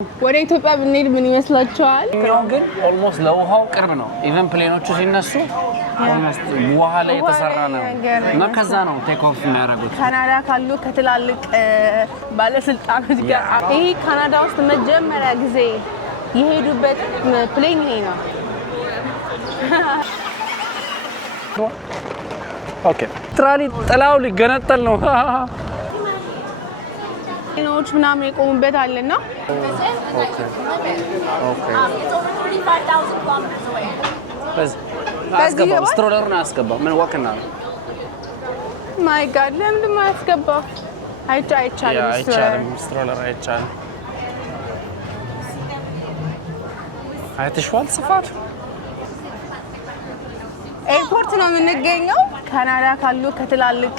ወደ ኢትዮጵያ ብንሄድ ምን ይመስላችኋል? ግን ኦልሞስት ለውሃው ቅርብ ነው። ኢቨን ፕሌኖቹ ሲነሱ ኦልሞስት ውሃ ላይ የተሰራ ነው እና ከዛ ነው ቴክ ኦፍ የሚያደርጉት። ካናዳ ካሉ ከትላልቅ ባለስልጣኖች ጋር ይሄ ካናዳ ውስጥ መጀመሪያ ጊዜ የሄዱበት ፕሌን ይሄ ነው። ኦኬ ትራሊ ጥላው ሊገነጠል ነው። ኖች ምናምን የቆሙበት አለና ኦኬ አስገባ ስትሮለሩን አስገባ ምን ወከና ማይ ጋድ ለምን ማስገባ አይቻልም ስትሮለር አይቻልም አይተሽዋል ስፋት ኤርፖርት ነው የምንገኘው ካናዳ ካሉ ከትላልቅ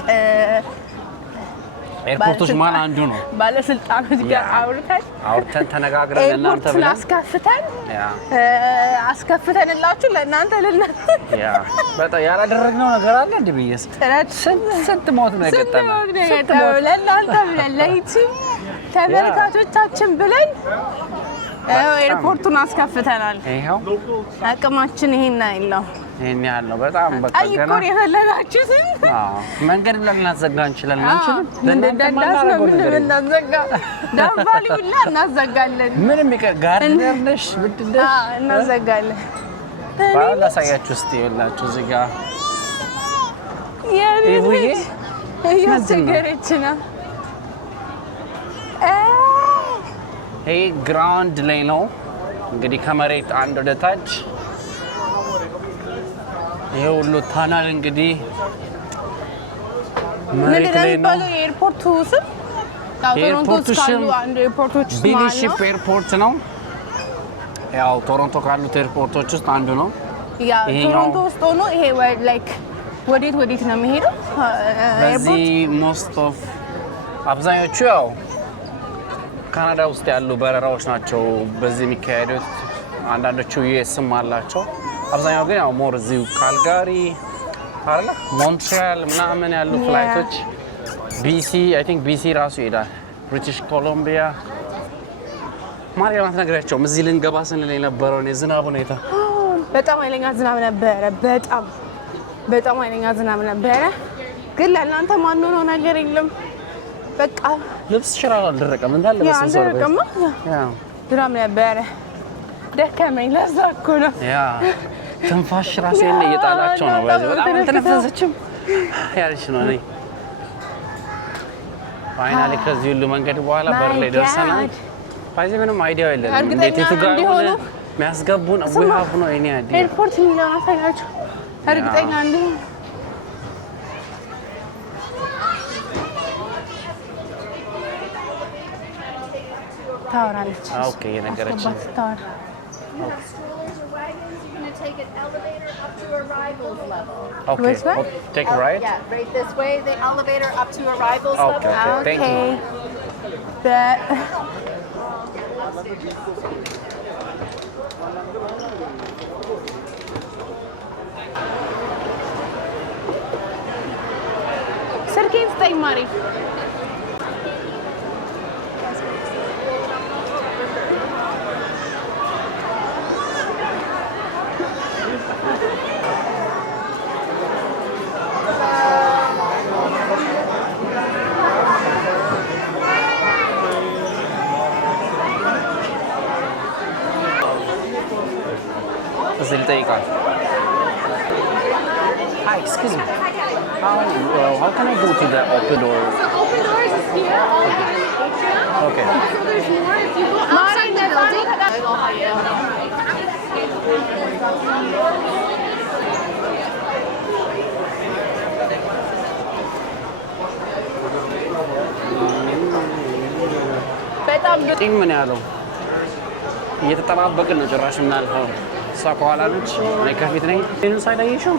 ኤርፖርቶች ማን አንዱ ነው ባለስልጣኖች ጋር አውርተን ተነጋግረን እናንተ ብለን አስከፍተንላችሁ ለእናንተ ያ በጣም ያላደረግነው ነገር አለ እንዴ ብዬሽ ስንት ሞት ነው የገጠመው ለእናንተ ብለን ለዩቲዩብ ተመልካቾቻችን ብለን ኤርፖርቱን አስከፍተናል። ይሄው አቅማችን ይሄን አይለው ይሄን ያለው በጣም በቃ ገና አይኮር የፈለጋችሁትን መንገድ ብለን እናዘጋ እንችላለን እናዘጋ ዳምባሊ ብላ እናዘጋለን ምንም ጋርደር ነሽ ብትደሽ እናዘጋለን ባላ ሳያችሁ እስቲ ይላችሁ እዚህ ጋር ይሄ ያስገረችና ይሄ ግራውንድ ላይ ነው እንግዲህ ከመሬት አንድ ወደ ታች ይሄ ሁሉ ታናል እንግዲህ መሬት ላይ ነው ኤርፖርቱ ስም ቶሮንቶ ካሉ አንድ ኤርፖርቶች ቢሊሺፕ ኤርፖርት ነው ያው ቶሮንቶ ካሉት ኤርፖርቶች ውስጥ አንዱ ነው ያ ቶሮንቶ ውስጥ ሆኖ ይሄ ላይክ ወዴት ነው የሚሄደው በዚህ ሞስት ኦፍ አብዛኞቹ ያው ካናዳ ውስጥ ያሉ በረራዎች ናቸው በዚህ የሚካሄዱት አንዳንዶቹ ዩኤስም አላቸው አብዛኛው ግን ያው ሞር እዚሁ ካልጋሪ አይደል ሞንትሪያል ምናምን ያሉ ፍላይቶች ቢሲ አይ ቲንክ ቢሲ ራሱ ይሄዳል ብሪቲሽ ኮሎምቢያ ማርያም አትነግራቸውም እዚህ ልንገባ ስንል የነበረው የዝናብ ሁኔታ በጣም ኃይለኛ ዝናብ ነበረ በጣም ኃይለኛ ዝናብ ነበረ ግን ለእናንተ ማን ነው ነገር የለም በቃ ልብስ ሽራል አልደረቀም እንዳለ በስንት ያ ዝናብ ነበረ ደከመኝ ለዛ እኮ ነው ያ ትንፋሽ ራሱ የለ እየጣላቸው ነው በጣም ተነፈሰችም ያልሽ ነው ነኝ ፋይናሊ ከዚህ ሁሉ መንገድ በኋላ በር ላይ ደርሰናል ባይዘ ምንም አይዲያ የለም እንዴት ጋር ሆነ የሚያስገቡን አቡሃፍ ነው እኔ አይዲያ ኤርፖርት ነው አሳያችሁ እርግጠኛ ነኝ ታወራለች ኦኬ የነገረችን ታወራ Take an elevator up to arrivals level. Okay. Which way? Take a ride? Yeah, right this way, the elevator up to arrivals level. Okay, thank you. Sirkin stay Mari. Hi, excuse me. How can I go to the open doors? The open doors is here. Okay. So there's more if you go outside the building. በጣም ጢም ምን ያለው እየተጠባበቅን ነው ጭራሽ እናልፈው እሷ ከኋላ ነች እኔ ከፊት ነኝ ይሄን ሳይለይሽው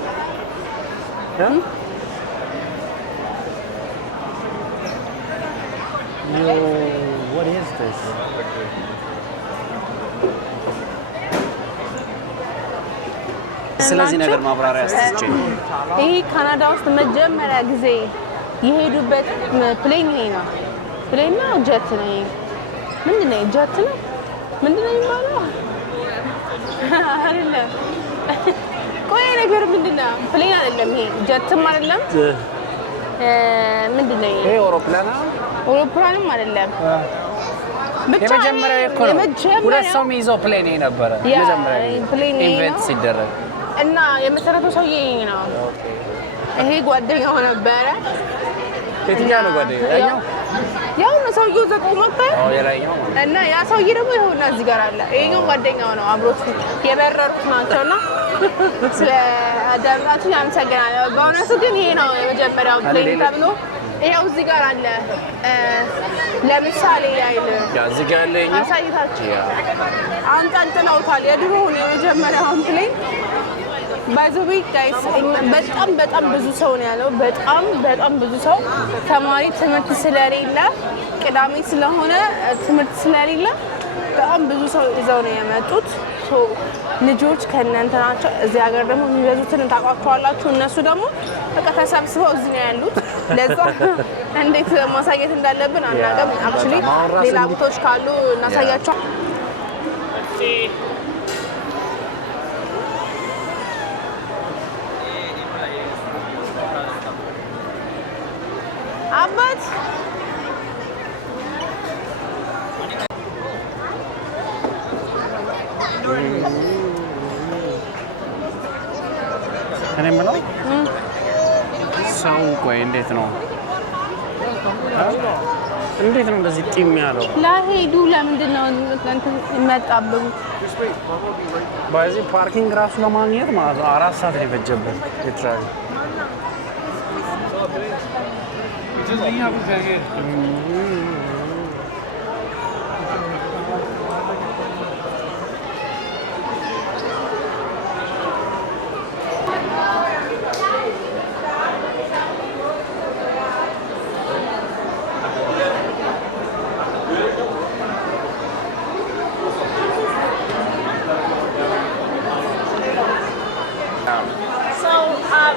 Yo, what is this? ስለዚህ ነገር ማብራሪያ አስጥቼ ይሄ ካናዳ ውስጥ መጀመሪያ ጊዜ የሄዱበት ፕሌን ይሄ ነው ፕሌን ነው ጀት ነው ምንድነው ጀት ነው ምንድን ነው የሚባለው? አይደለም ቆይ ነገር ምንድን ነው? ፕሌን አይደለም ይሄ ጀትም አይደለም። ምንድን ነው ይሄ? አውሮፕላንም አይደለም። ብቻ የመጀመሪያው እኮ ነው። ሁለት ሰው የሚይዘው ፕሌን ነበረ መጀመሪያ ኢንቨንት ሲደረግ እና የመሰረተው ሰውዬ ነው። ይሄ ጓደኛው ነበረ። የትኛው ነው ጓደኛው? ያው ነው ሰውዬው ዘቆመበት የላይኛው እና ያ ሰውዬ ደግሞ ይኸውና እዚህ ጋር አለ። ይሄኛው ጓደኛው ነው። አብሮት የበረሩት ናቸውና ስለ አዳምጣችሁ አመሰግናለሁ። በእውነቱ ግን ይሄ ነው የመጀመሪያው ፕሌን ተብሎ ይኸው እዚህ ጋር አለ። ለምሳሌ ያይል እዚህ ጋር ያለኝ አሳይታችሁ አንጠልጥለውታል የድሮውን የመጀመሪያውን ፕሌን። ባይዘዌ ጋይስ በጣም ብዙ ሰው ነው ያለው። በጣም ብዙ ሰው ተማሪ ትምህርት ስለሌለ ቅዳሜ ስለሆነ ትምህርት ስለሌለ በጣም ብዙ ሰው ይዘው ነው የመጡት። ልጆች ከእናንተናቸው እዚህ ሀገር ደግሞ የሚበዙትን ታውቋቸዋላችሁ። እነሱ ደግሞ በቃ ተሰብስበው እዚህ ነው ያሉት። ለዛ እንዴት ማሳየት እንዳለብን አናውቅም። አክቹሊ ሌላ ቦታዎች ካሉ እናሳያቸው። አባት እኔ የምለው ሰው ቆይ እንዴት ነው እንደዚህ ጢም ያለው? ላሄዱ ለምንድን ነው የሚመጣብን? በዚህ ፓርኪንግ ራሱ ለማግኘት ማለት ነው 4 ሰዓት ነው የፈጀብን። ሊትራሊ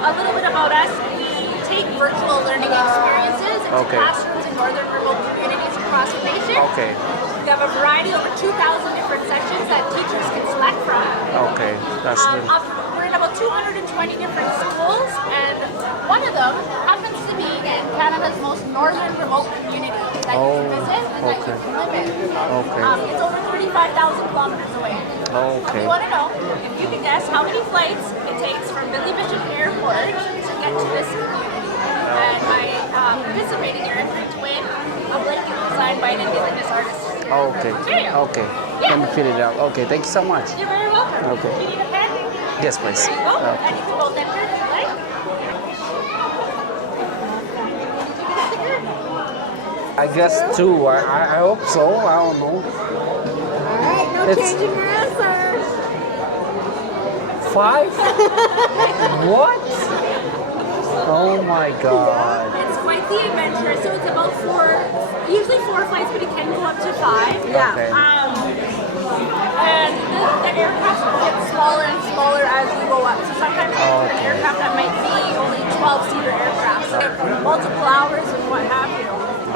a little bit about us. We take virtual learning experiences into classrooms in northern remote communities across the nation. Okay. We have a variety of over 2,000 different sections that teachers can select from. Okay, that's good. We're in about 220 different schools, and one of them happens to be in Canada's most northern remote community that you can visit and that you can live in. Okay. It's over 35,000 kilometers away. Okay. We want to know if you can guess how many flights it takes from Billy Bishop Airport to get to this community. And by participating, you're entering to win a blanket designed by an Indigenous artist. Okay. Okay. Yeah. Let me fill it out. Okay, thank you so much. You're very welcome. Okay. You need a pen? Yes, please. There you go. Okay. And you can both enter if you like. I guess 2. I hope so. I don't know. Alright, no It's- changing your answer. 5? What? Oh my god. It's quite the adventure. So it's about 4, usually 4 flights, but it can go up to 5. Okay. And the aircraft get smaller and smaller as we go up. So sometimes an aircraft that might be only 12-seater aircraft, so multiple hours and what have you.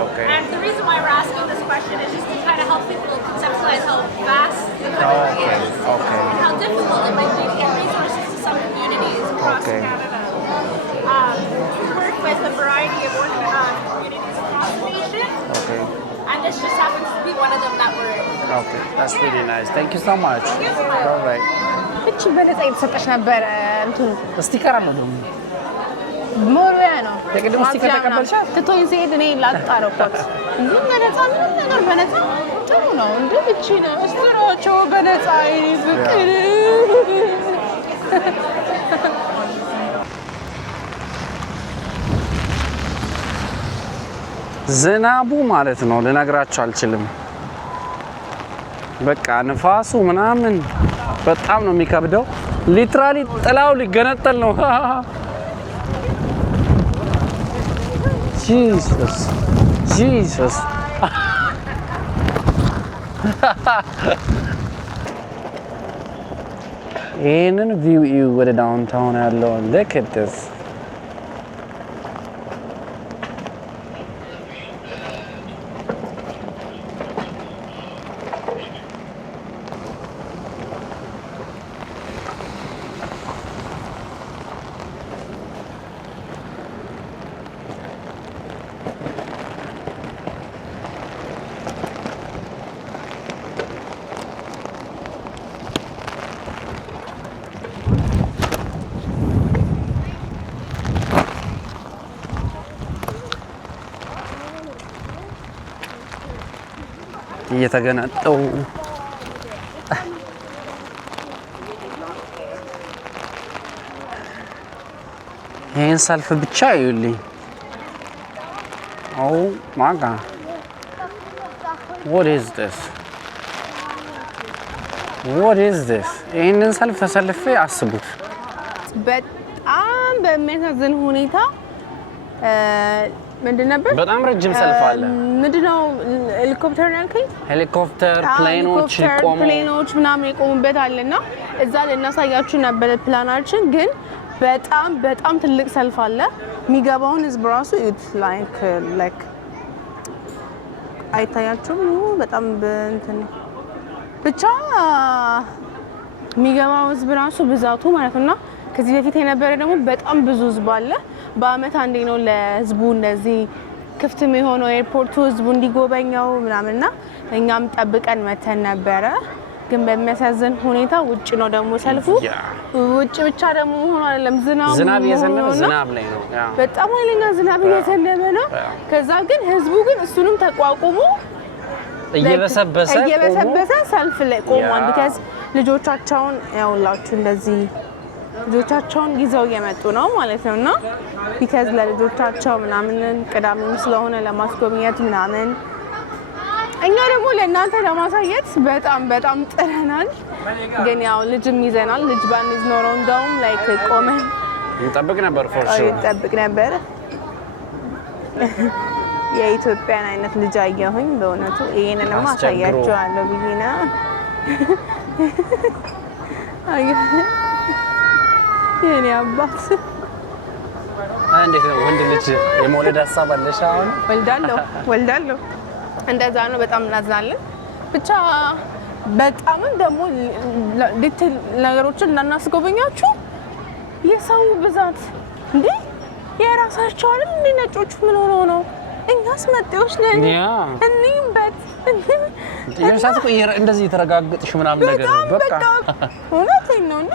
Okay. And the reason why we're asking this question is just to kind of help people conceptualize how vast the country Okay. is. Okay. And how difficult it might be to get resources to some communities across Okay. Canada. We work with a variety of communities across the nation. Okay. And this just happens to be one of them that we're in. Okay. That's really nice. Thank you so much. All right. እቺ በነፃ የተሰጠች ነበረ። እንትኑ ስቲከር አለው ደግሞ ሞሪያ ነው። የቅድም ስቲከር ተቀበልሻል? ትቶኝ ሲሄድ እኔ ላጣረኳት። እንዴ በነፃ ምንም ነገር በነፃ ጥሩ ነው። እንዴ እቺ ነው እስቲራቸው በነፃ አይኔ ፍቅር ዝናቡ ማለት ነው ልነግራችሁ አልችልም። በቃ ንፋሱ ምናምን በጣም ነው የሚከብደው። ሊትራሊ ጥላው ሊገነጠል ነው። ጂሰስ ጂሰስ ይህንን ቪው እዩ ወደ ዳውንታውን ያለውን look at this እየተገነጠው ይህን ሰልፍ ብቻ ይዩልኝ። ኦ ማይ ጋድ what is this ይህንን ሰልፍ ተሰልፌ አስቡት። በጣም በሚያሳዝን ሁኔታ ምንድን ነበር? በጣም ረጅም ሰልፍ አለ። ምንድነው? ሄሊኮፕተር ያልከኝ? ሄሊኮፕተር ፕሌኖች ምናምን የቆሙበት አለና እዛ ልናሳያችሁ ነበር ፕላናችን። ግን በጣም በጣም ትልቅ ሰልፍ አለ። የሚገባውን ህዝብ ራሱ ኢት ላይክ አይታያችሁም? በጣም እንትን ብቻ የሚገባው ህዝብ ራሱ ብዛቱ ማለት ነውና ከዚህ በፊት የነበረ ደግሞ በጣም ብዙ ህዝብ አለ። በአመት አንዴ ነው ለህዝቡ እንደዚህ ክፍት የሚሆነው ኤርፖርቱ ህዝቡ እንዲጎበኘው ምናምንና እኛም ጠብቀን መተን ነበረ። ግን በሚያሳዝን ሁኔታ ውጭ ነው ደግሞ ሰልፉ። ውጭ ብቻ ደግሞ ሆኖ አይደለም፣ ዝናብ እየዘነበ ዝናብ ላይ ነው። በጣም ኃይለኛ ዝናብ እየዘነበ ነው። ከዛ ግን ህዝቡ ግን እሱንም ተቋቁሞ እየበሰበሰ ሰልፍ ላይ ቆሟል። ቢካዝ ልጆቻቸውን ያውላችሁ እንደዚህ ልጆቻቸውን ይዘው እየመጡ ነው ማለት ነውና ቢካዝ ለልጆቻቸው ምናምን ቅዳሜም ስለሆነ ለማስጎብኘት ምናምን እኛ ደግሞ ለእናንተ ለማሳየት በጣም በጣም ጥረናል። ግን ያው ልጅም ይዘናል። ልጅ ባንይዝ ኖረው እንደውም ላይክ ቆመን እንጠብቅ ነበር እንጠብቅ ነበር። የኢትዮጵያን አይነት ልጅ አየሁኝ በእውነቱ። ይሄንንማ አሳያችኋለሁ ብዬ ነው። የኔ አባት እንዴት ነው? ወንድ ልጅ የመውለድ ሀሳብ አለሽ? አሁን ወልዳለሁ። እንደዛ ነው። በጣም እናዝናለን። ብቻ በጣምም ደግሞ ዲቴል ነገሮችን እንዳናስጎበኛችሁ የሰው ብዛት እንዴ! የራሳቸው አይደል እንዴ? ነጮቹ ምን ሆነው ነው? እኛስ መጤዎች ነን። እንይበት የምሳት ቆየር እንደዚህ የተረጋግጥሽ ምናምን ነገር በቃ እውነቴን ነው እንዴ?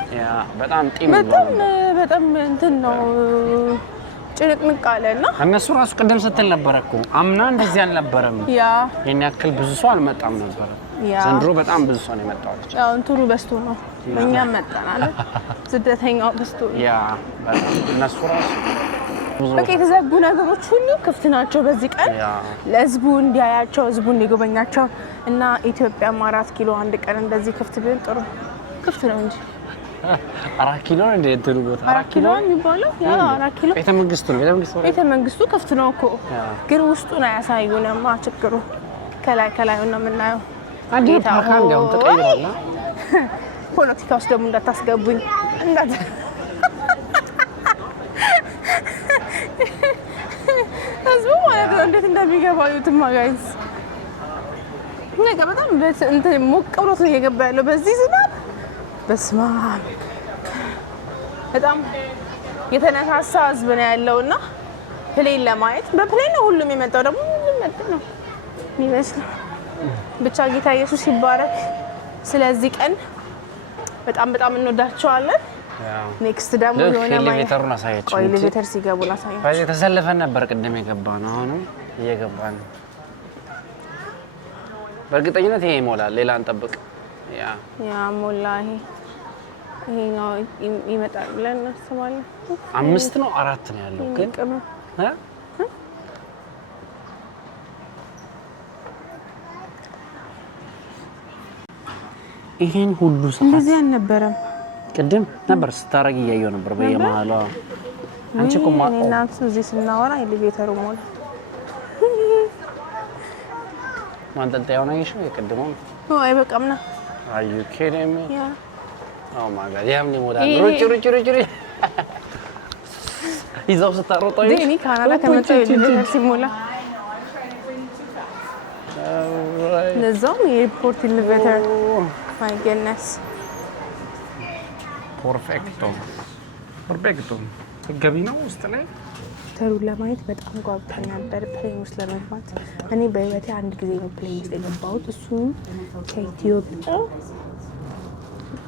በጣም ጢም በጣም እንትን ነው ጭንቅንቅ አለና እነሱ ራሱ ቅድም ስትል ነበር እኮ አምና እንደዚህ አልነበረም። የኔ ያክል ብዙ ሰው አልመጣም ነበር። ዘንድሮ በጣም ብዙ ሰው ነው የመጣው። ያው እንትኑ በስቶ ነው። እኛም መጣናል። ስደተኛው በስቶ በጣም እነሱ ራሱ በቃ የተዘጉ ነገሮች ሁሉ ክፍት ናቸው በዚህ ቀን ለህዝቡ እንዲያያቸው፣ ህዝቡ እንዲጎበኛቸው እና ኢትዮጵያም 4 ኪሎ አንድ ቀን እንደዚህ ክፍት ቢሆን ጥሩ። ክፍት ነው እንጂ 4 ኪሎ እንደ እንትኑ ቦታ 4 ኪሎ የሚባለው 4 ኪሎ ቤተ መንግስቱ ክፍት ነው እኮ ግን ውስጡን አያሳዩንም። ችግሩ ከላይ ነው የምናየው። አዲስ ፓርካን ያው ተቀይሯል። ፖለቲካ ውስጥ ደግሞ እንዳታስገቡኝ ህዝቡ ማለት ነው እንዴት እንደሚገባው ዩቱብ ጋይስ። ነገ በጣም እንትን ሞቅ ብሎት ነው እየገባ ያለው በዚህ ዝናብ። በስመ አብ በጣም የተነሳሳ ህዝብ ነው ያለውና ፕሌን ለማየት በፕሌን ነው ሁሉም የመጣው። ደግሞ ሁሉም መጣ ነው የሚመስለው። ብቻ ጌታ ኢየሱስ ይባረክ። ስለዚህ ቀን በጣም በጣም እንወዳቸዋለን። ኔክስት ደግሞ የሆነ ኤሌቬተሩን አሳያችሁ። ኤሌቬተር ሲገቡ ላሳያችሁ። በዚህ ተሰልፈን ነበር ቅድም የገባ ነው። አሁንም እየገባ ነው። በእርግጠኝነት ይሄ ይሞላል። ሌላ እንጠብቅ። ያ ሞላ። ይሄኛው ይመጣል ብለን እናስባለን። 5 ነው 4 ነው ያለው ግን ይሄን ሁሉ ሰዓት እንደዚህ አልነበረም። ቅድም ነበር ስታረግ እያየሁ ነበር በየመሃሏ። አንቺ እኮ እና እዚህ ስናወራ ኤሌቬተሩ ሞላ። ማንጠልጠያው ነው እሺ። የቅድመው አይበቃም ነው። Are you kidding me? Oh my god. ያምን ይሞላል። ሩጭ ይዘው ስታሮጠው እኔ ካናዳ ከመጣሁ ኤሌቬተር ሲሞላ ለዛው የኤርፖርት ኤሌቬተር my goodness. ፐርፌክቶ ገቢ ነው ውስጥ ላይ ተሩን ለማየት በጣም ጓጉተን ነበር። ፕሌን ውስጥ ለመግባት እኔ በህይወቴ አንድ ጊዜ ነው ፕሌን ውስጥ የገባሁት። እሱ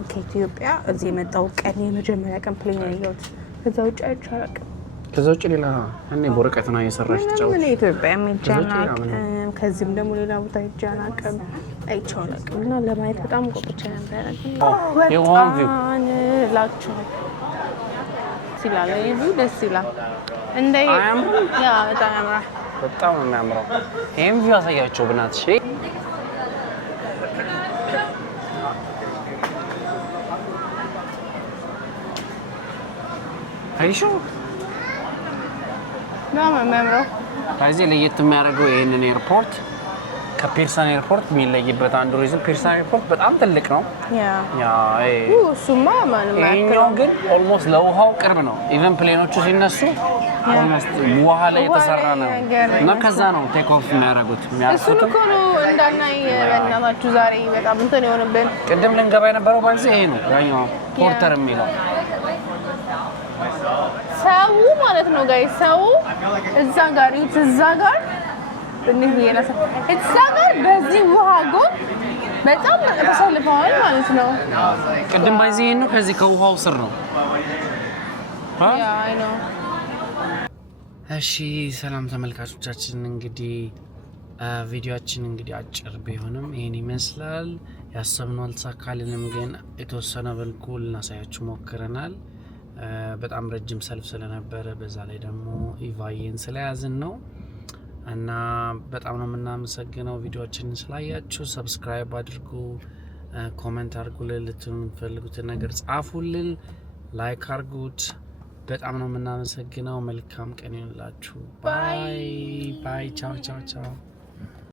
ከኢትዮጵያ እዚህ የመጣው ቀን የመጀመሪያ ቀን ፕሌን ያየሁት። ከዛ ውጭ አይቻልም። ከዛ ውጭ ሌላ እኔ በወረቀት ነው እየሰራሽ ተጫወት። ምን ኢትዮጵያ የሚጃና ከዚህም ደግሞ ሌላ ቦታ ሄጄ አላውቅም፣ አይቼው አላውቅም እና ለማየት በጣም ጓጉቼ ነበር። በጣም እላችኋለሁ ይላል ይሄ ደስ ይላል። እንደ ያ በጣም ያምራል። በጣም ነው የሚያምረው። ይሄን ቪው አሳያቸው ብናትሽ። አይሹ በጣም ነው የሚያምረው። ከዚህ ለየት የሚያደርገው ይሄንን ኤርፖርት ከፒርሰን ኤርፖርት የሚለይበት አንዱ ሪዝን ፒርሰን ኤርፖርት በጣም ትልቅ ነው። ያ እሱማ ማንም ይሄኛው ግን ኦልሞስት ለውሃው ቅርብ ነው። ኢቨን ፕሌኖቹ ሲነሱ ኦልሞስት ውሃ ላይ የተሰራ ነው እና ከዛ ነው ቴክ ኦፍ የሚያደርጉት። እሱን እኮ ነው እንዳናይ በእናታችሁ ዛሬ በጣም እንትን የሆነብን። ቅድም ልንገባ የነበረው ባይዘ ይሄ ነው ያኛው ፖርተር የሚለው ሰው ማለት ነው ጋይ ሰው እዛ ጋር እዛ ጋር እዛ ጋር በዚህ ውሃ ጎን በጣም ተሰልፈዋል ማለት ነው። ቅድም ባይዘ ይሄ ነው ከዚህ ከውሃው ስር ነው። ያ አይ ነው። እሺ ሰላም ተመልካቾቻችን፣ እንግዲህ ቪዲዮአችን እንግዲህ አጭር ቢሆንም ይሄን ይመስላል። ያሰብነው አልተሳካልንም፣ ግን የተወሰነ መልኩ ልናሳያችሁ ሞክረናል። በጣም ረጅም ሰልፍ ስለነበረ በዛ ላይ ደግሞ ኢቫይን ስለያዝን ነው እና በጣም ነው የምናመሰግነው ቪዲዮአችንን ስላያችሁ። ሰብስክራይብ አድርጉ፣ ኮሜንት አድርጉልን፣ ልትሉ የምትፈልጉትን ነገር ጻፉልን፣ ላይክ አድርጉት። በጣም ነው የምናመሰግነው። መልካም ቀን ይሁንላችሁ። ባይ ባይ። ቻው ቻው ቻው።